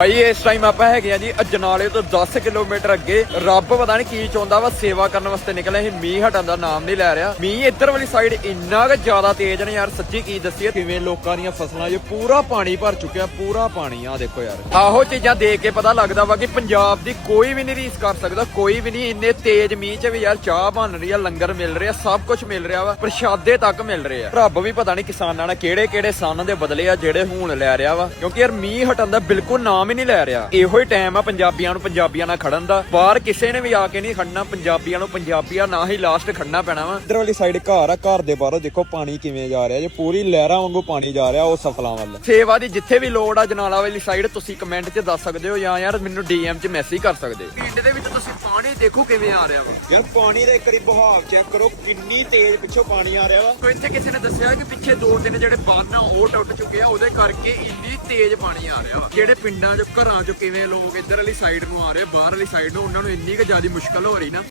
ਭਾਈ, ਇਸ ਟਾਈਮ ਆਪਾਂ ਹੈਗੇ ਆ ਜੀ ਅਜਨਾਲੇ ਤੋਂ 10 ਕਿਲੋਮੀਟਰ ਅੱਗੇ। ਰੱਬ ਪਤਾ ਨਹੀਂ ਕੀ ਚਾਹੁੰਦਾ ਵਾ, ਸੇਵਾ ਕਰਨ ਵਾਸਤੇ ਨਿਕਲਿਆ ਸੀ ਮੀਂਹ ਹਟਣ ਦਾ ਨਾਮ ਨਹੀਂ ਲੈ ਰਿਹਾ। ਮੀਂਹ ਇੱਧਰ ਵਾਲੀ ਸਾਈਡ ਇੰਨਾ ਕੁ ਜ਼ਿਆਦਾ ਤੇਜ਼ ਨੇ ਯਾਰ, ਸੱਚੀ ਕੀ ਦੱਸੀਏ, ਕਿਵੇਂ ਲੋਕਾਂ ਦੀਆਂ ਫਸਲਾਂ 'ਚ ਪੂਰਾ ਪਾਣੀ ਭਰ ਚੁੱਕਿਆ, ਪੂਰਾ ਪਾਣੀ ਆ ਦੇਖੋ ਯਾਰ। ਆਹੋ ਚੀਜ਼ਾਂ ਦੇਖ ਕੇ ਪਤਾ ਲੱਗਦਾ ਵਾ ਕਿ ਪੰਜਾਬ ਦੀ ਕੋਈ ਵੀ ਨਹੀਂ ਰੀਸ ਕਰ ਸਕਦਾ, ਕੋਈ ਵੀ ਨਹੀਂ ਇੰਨੇ ਤੇਜ਼ ਮੀਂਹ 'ਚ ਵੀ ਯਾਰ ਚਾਹ ਬਣ ਰਹੀ ਆ, ਲੰਗਰ ਮਿਲ ਰਿਹਾ, ਸਭ ਕੁਝ ਮਿਲ ਰਿਹਾ ਵਾ, ਪ੍ਰਸ਼ਾਦੇ ਤੱਕ ਮਿਲ ਰਹੇ ਆ। ਰੱਬ ਵੀ ਪਤਾ ਨਹੀਂ ਕਿਸਾਨਾਂ ਨਾਲ ਕਿਹੜੇ ਕਿਹੜੇ ਸੰਨ ਦੇ ਬਦਲੇ ਆ, ਜਿਹੜੇ ਹੁਣ ਲੈ ਰਿਹਾ ਵਾ, ਕਿਉਂਕਿ ਯਾਰ ਮੀਂਹ ਹਟਣ ਦਾ ਬਿਲਕੁਲ ਨਾਮ ਹੀ ਨਹੀਂ ਲੈ ਰਿਹਾ। ਇਹੋ ਹੀ ਟਾਈਮ ਆ ਪੰਜਾਬੀਆਂ ਨੂੰ ਪੰਜਾਬੀਆਂ ਨਾਲ ਖੜਨ ਦਾ। ਬਾਹਰ ਕਿਸੇ ਨੇ ਵੀ ਆ ਕੇ ਨਹੀਂ ਖੜਨਾ ਪੰਜਾਬੀਆਂ ਨੂੰ ਪੰਜਾਬੀਆਂ ਨਾ ਹੀ ਲਾਸਟ ਖੜਨਾ ਪੈਣਾ ਵਾ। ਇਧਰ ਵਾਲੀ ਸਾਈਡ ਘਰ ਆ ਘਰ ਦੇ ਬਾਹਰੋਂ ਦੇਖੋ ਪਾਣੀ ਕਿਵੇਂ ਜਾ ਰਿਹਾ। ਜੇ ਪੂਰੀ ਲਹਿਰਾਂ ਵਾਂਗੂ ਪਾਣੀ ਜਾ ਰਿਹਾ ਉਹ ਸਫਲਾਂ ਵੱਲ। ਸੇਵਾ ਦੀ ਜਿੱਥੇ ਵੀ ਲੋੜ ਆ ਜਨਾਲਾ ਵਾਲੀ ਸਾਈਡ ਤੁਸੀਂ ਕਮੈਂਟ 'ਚ ਦੱਸ ਸਕਦੇ ਹੋ ਜਾਂ ਯਾਰ ਮੈਨੂੰ ਡੀਐਮ 'ਚ ਮੈਸੇਜ ਕਰ ਸਕਦੇ ਹੋ। ਪਿੰਡ ਦੇ ਵਿੱਚ ਤੁਸੀਂ ਪਾਣੀ ਦੇਖੋ ਕਿਵੇਂ ਆ ਰਿਹਾ ਵਾ। ਯਾਰ ਪਾਣੀ ਦਾ ਇੱਕ ਵਾਰੀ ਬਹਾਵ ਚੈੱਕ ਕਰੋ ਕਿੰਨੀ ਤੇਜ਼ ਪਿੱਛੋਂ ਪਾਣੀ ਆ ਰਿਹਾ ਵਾ। ਤੋ ਇੱਥੇ ਕਿਸੇ ਨੇ ਦੱਸਿਆ ਕਿ ਪਿੱਛੇ ਦੋ ਤਿੰਨ ਜਿਹੜੇ ਬੰਨ ਆ ਉਹ ਟੁੱਟ ਚੁੱਕੇ ਆ ਉਹਦੇ ਕਰਕੇ ਇੰਨੀ ਤੇਜ਼ ਪਾਣੀ ਆ ਰਿਹਾ ਵਾ। ਜਿਹੜੇ ਪਿੰਡਾਂ 'ਚ ਘਰਾਂ ਚੋਂ ਕਿਵੇਂ ਲੋਕ ਇੱਧਰ ਵਾਲੀ ਸਾਈਡ ਨੂੰ ਆ ਰਹੇ ਬਾਹਰ ਵਾਲੀ ਸਾਈਡ ਨੂੰ, ਉਹਨਾਂ ਨੂੰ ਇੰਨੀ ਕੁ ਜ਼ਿਆਦਾ ਮੁਸ਼ਕਲ ਹੋ ਰਹੀ ਨਾ।